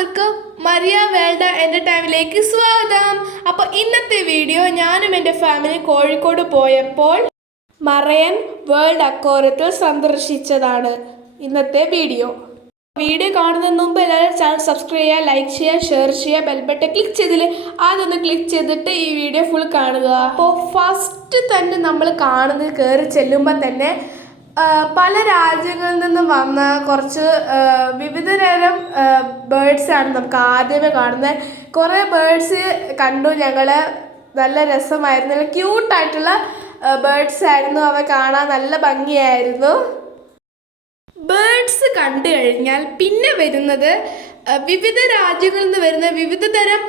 എല്ലാവർക്കും Maria world എൻ്റർടൈൻമെൻറ്റിലേക്ക് സ്വാഗതം. അപ്പോൾ ഇന്നത്തെ വീഡിയോ ഞാനും എൻ്റെ ഫാമിലി കോഴിക്കോട് പോയപ്പോൾ മറൈൻ വേൾഡ് അക്വേറിയത്തിൽ സന്ദർശിച്ചതാണ് ഇന്നത്തെ വീഡിയോ. കാണുന്നതിന് മുമ്പ് എല്ലാവരും ചാനൽ സബ്സ്ക്രൈബ് ചെയ്യുക, ലൈക്ക് ചെയ്യുക, ഷെയർ ചെയ്യുക, ബെൽ ബട്ടൺ ക്ലിക്ക് ചെയ്തിൽ അതൊന്ന് ക്ലിക്ക് ചെയ്തിട്ട് ഈ വീഡിയോ ഫുൾ കാണുക. അപ്പോൾ ഫസ്റ്റ് തന്നെ നമ്മൾ കാണുന്നത് കയറി ചെല്ലുമ്പോൾ തന്നെ പല രാജ്യങ്ങളിൽ നിന്നും വന്ന കുറച്ച് വിവിധതരം ബേർഡ്സാണ് നമുക്ക് ആദ്യമേ കാണുന്നത്. കുറേ ബേർഡ്സ് കണ്ടു ഞങ്ങൾ. നല്ല രസമായിരുന്നു, നല്ല ക്യൂട്ടായിട്ടുള്ള ബേർഡ്സ് ആയിരുന്നു. അവ കാണാൻ നല്ല ഭംഗിയായിരുന്നു. ബേർഡ്സ് കണ്ടു കഴിഞ്ഞാൽ പിന്നെ വരുന്നത് വിവിധ രാജ്യങ്ങളിൽ നിന്ന് വരുന്ന വിവിധ തരം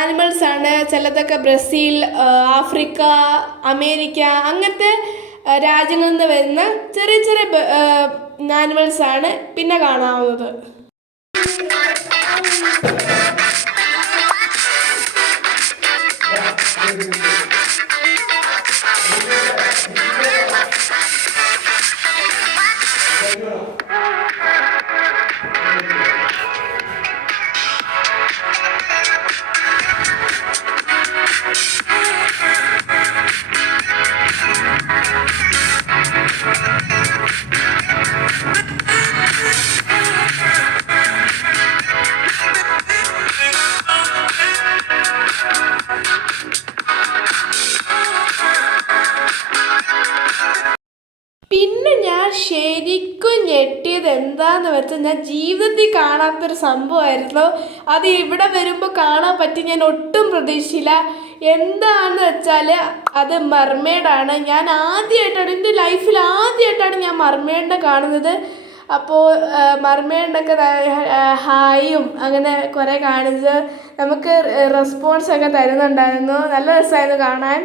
ആനിമൽസാണ്. ചിലതൊക്കെ ബ്രസീൽ, ആഫ്രിക്ക, അമേരിക്ക അങ്ങനത്തെ രാജ്യങ്ങളിൽ നിന്ന് വരുന്ന ചെറിയ ചെറിയ ആനിമൽസാണ് പിന്നെ കാണാവുന്നത്. പിന്നെ ഞാൻ ശരിക്കും ഞെട്ടിയത് എന്താന്ന് വെച്ചാൽ ഞാൻ ജീവിതത്തിൽ കാണാത്തൊരു സംഭവമായിരുന്നു. അത് ഇവിടെ വരുമ്പോൾ കാണാൻ പറ്റി. ഞാൻ ഒട്ടും പ്രതീക്ഷിച്ചില്ല. എന്താണെന്ന് വെച്ചാൽ അത് മർമെയ്ഡാണ്. ഞാൻ ആദ്യമായിട്ടാണ് എൻ്റെ ലൈഫിൽ ആദ്യമായിട്ടാണ് ഞാൻ മർമെയ്ഡിനെ കാണുന്നത്. അപ്പോൾ മർമെയ്ഡിനൊക്കെ ഹായും അങ്ങനെ കുറേ കാണിച്ച് നമുക്ക് റെസ്പോൺസൊക്കെ തരുന്നുണ്ടായിരുന്നു. നല്ല രസമായിരുന്നു കാണാൻ.